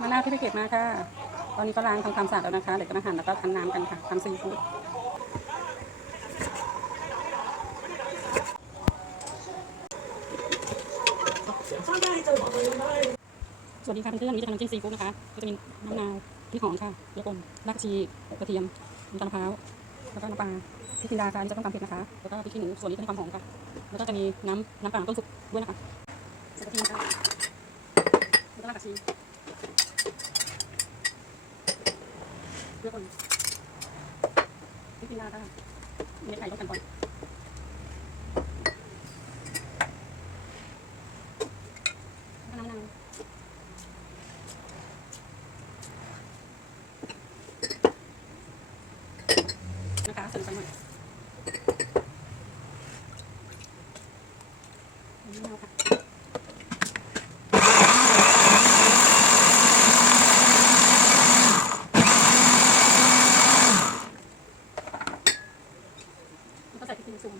มาหน้าที่ไปเก็บมาค่ะ ตอนนี้ก็ล้างทำความสะอาดแล้วนะคะ เดี๋ยวจะมาหั่นแล้วก็คั้นน้ำกันค่ะทำซีฟู้ดสวัสดีค่ะเพื่อนๆวันนี้จะทำน้ำจิ้มซีฟู้ดนะคะ ก็จะมีมะนาวพริกหอมค่ะเกลือป่นรากชีกระเทียมน้ำตาลมะพร้าว แล้วก็น้ำปลาพริกจินดาค่ะอันนี้จะต้องตำเผ็ดนะคะ แล้วก็พริกขี้หนู ส่วนนี้จะมีความหอมค่ะ แล้วก็จะมีน้ำน้ำปลาต้นสุกด้วยนะคะใส่กระเทียมค่ะ แล้วก็รากผักชีเกลือป่นพิกินดาค่ะเม็ดไข่ต้องกันก่อนนะนะคะใส่ลงไปหน่อยมะนาค่ะ แล้วก็ ใส่พริกขี้หนูสูง